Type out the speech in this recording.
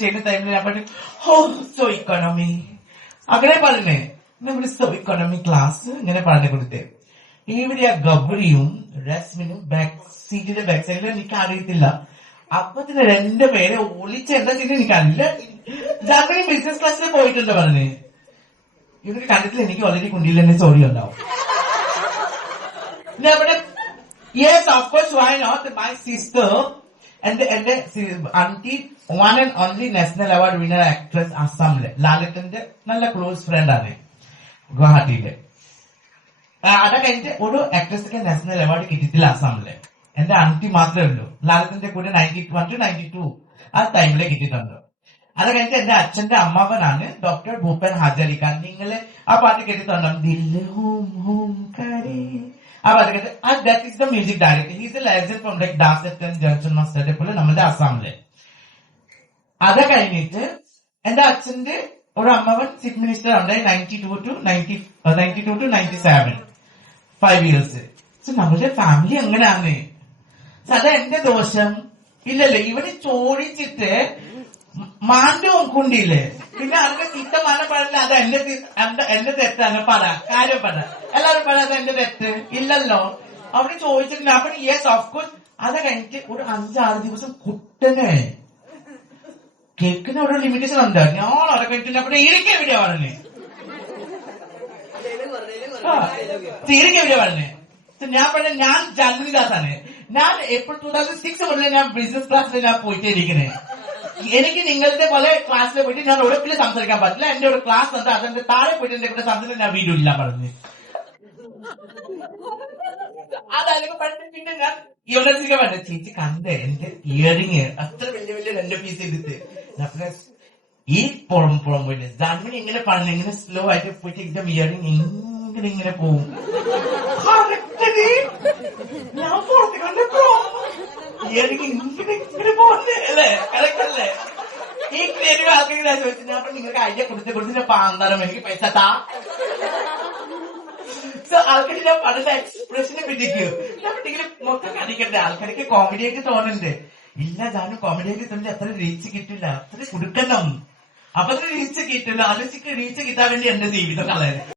ചെയ്യുന്ന ടൈമിൽ ഞാൻ പറഞ്ഞു സോ ഇക്കോണമി അങ്ങനെ പറഞ്ഞേ നമ്മുടെ സോ ഇക്കോണമി ക്ലാസ് ഇങ്ങനെ പറഞ്ഞു കൊടുത്തേ. ഇവിടെ ആ ഗബ്രിയും റസ്മിനും ബാക്ക് സീറ്റിന്റെ ബാക്ക് സൈഡിൽ എനിക്ക് അറിയത്തില്ല. അപ്പത്തിന് രണ്ടുപേരെ ഒളിച്ച് എന്താ ചെയ്യുന്നത് എനിക്കറിയില്ല. ജർമ്മനി ബിസിനസ് ക്ലാസ്സിൽ പോയിട്ടുണ്ട് പറഞ്ഞേ. ഇവർക്ക് കണ്ടിട്ടില്ല, എനിക്ക് ഓൾറെഡി കുണ്ടിയിൽ തന്നെ സോറി ഉണ്ടാവും. Yes, of course, why not? My sister and auntie, one and only national award winner actress Assamle. ലാലേട്ടന്റെ നല്ല ക്ലോസ് ഫ്രണ്ട് ആണ് ഗുവാഹട്ടിയിലെ. അത് കഴിഞ്ഞിട്ട് ഒരു ആക്ട്രസ്ക്ക് നാഷണൽ അവാർഡ് കിട്ടിയിട്ടില്ല അസാമിലെ. എന്റെ ആന്റി മാത്രമേ ഉള്ളൂ. ലാലേട്ടന്റെ കൂടെ 91 to 92 ആ ടൈമിലെ കിട്ടിയിട്ടുണ്ട്. അത് കഴിഞ്ഞിട്ട് എന്റെ അച്ഛന്റെ അമ്മാവനാണ് ഡോക്ടർ ഭൂപൻ ഹജാരിക. നിങ്ങള് ആ പാട്ട് കേട്ടിട്ടുണ്ടോ? ദിൽ ഹൂം ഹൂം കരേ. That is the music director. He is a legend from like Darshan Junction Master പോലെ നമ്മുടെ അസാമിലെ. അത് കഴിഞ്ഞിട്ട് എന്റെ അച്ഛന്റെ ഒരു അമ്മവൻ ചീഫ് മിനിസ്റ്റർ ഉണ്ടായി 92 to 97 5 years. നമ്മുടെ ഫാമിലി എങ്ങനെയാണ്? അത് എന്റെ ദോഷം ഇല്ലല്ലേ. ഇവിടെ ചോദിച്ചിട്ട് മാറ്റവും കൊണ്ടില്ലേ, പിന്നെ അതിന്റെ ചീത്ത മാനം പാടില്ല. അത് എന്റെ തെറ്റാണ്. പറ കാര്യം പറ. എല്ലാവരും പറ അത് എന്റെ തെറ്റ് ഇല്ലല്ലോ. അവിടെ ചോദിച്ചിട്ടുണ്ട്. അപ്പൊ യെസ് ഓഫ് കോഴ്സ്. അത് കഴിഞ്ഞിട്ട് ഒരു 5-6 ദിവസം കുട്ടനെ കേക്കിന് ഓരോ ലിമിറ്റേഷൻ ഉണ്ട്. ഞാൻ അവിടെ കഴിഞ്ഞിട്ട് അവിടെ ഇരിക്കെ എവിടെയാ പറഞ്ഞേ, ഇരിക്കെ എവിടെയാ പറഞ്ഞേ. ഞാൻ പറഞ്ഞ ഞാൻ ജർമ്മനി ക്ലാസ്സാണ്. ഞാൻ ഏപ്രിൽ 2006 മുതലേ ഞാൻ ബിസിനസ് ക്ലാസ്സിൽ ഞാൻ പോയിട്ടിരിക്കണേ. എനിക്ക് നിങ്ങളുടെ പോലെ ക്ലാസ്സിൽ പോയിട്ട് ഞാൻ ഉറപ്പിൽ സംസാരിക്കാൻ പറ്റില്ല. എന്റെ ഒരു ക്ലാസ് ഉണ്ട്, അതിന്റെ താഴെ പോയിട്ട് എന്റെ കൂടെ സംസാരിക്കാൻ ഞാൻ വീഡിയോ ഇല്ല പറഞ്ഞു. അതല്ലെങ്കിൽ പണ്ട് പിന്നെ ഞാൻ യുവനസിക്ക് പറഞ്ഞു, ചേച്ചി കണ്ടേ എന്റെ ഇയറിങ് അത്ര വലിയ വലിയ 2 പീസ് എടുത്ത്. ഈ പുറം പോയിട്ട് ജർമ്മനി ഇങ്ങനെ പറഞ്ഞു, ഇങ്ങനെ സ്ലോ ആയിട്ട് പോയിട്ട് എന്റെ ഇയറിങ് ഇങ്ങനെ പോവും. ഞാൻ പുറത്ത് കണ്ടപ്പോ ഇയറിങ് ഇങ്ങനെ പോകുന്നേ അല്ലേ? കറക്റ്റ് അല്ലേ? ഈ ക്രിയേറ്റീവ് ആൾക്കാരെ ചോദിച്ചു. ഞാൻ നിങ്ങൾക്ക് ഐഡിയ കൊടുത്ത് പാന്താരം എനിക്ക് പൈസ താ. ആൾക്കാർ ഞാൻ പറഞ്ഞ എക്സ്പ്രഷനെ പിടിക്കും. ഞാൻ ഇങ്ങനെ മൊത്തം കടിക്കണ്ടേ? ആൾക്കാർക്ക് കോമഡി ആയിട്ട് തോന്നുന്നുണ്ട്. ഇല്ല, ഞാനും കോമഡി ആയിട്ട് തോന്നുന്നു. അത്ര റീച്ച് കിട്ടില്ല, അത്ര കൊടുക്കണം. അപ്പൊ റീച്ച് കിട്ടില്ല. ആലോചിക്ക് റീച്ച് കിട്ടാൻ വേണ്ടി എന്റെ ജീവിതം കളയാൻ.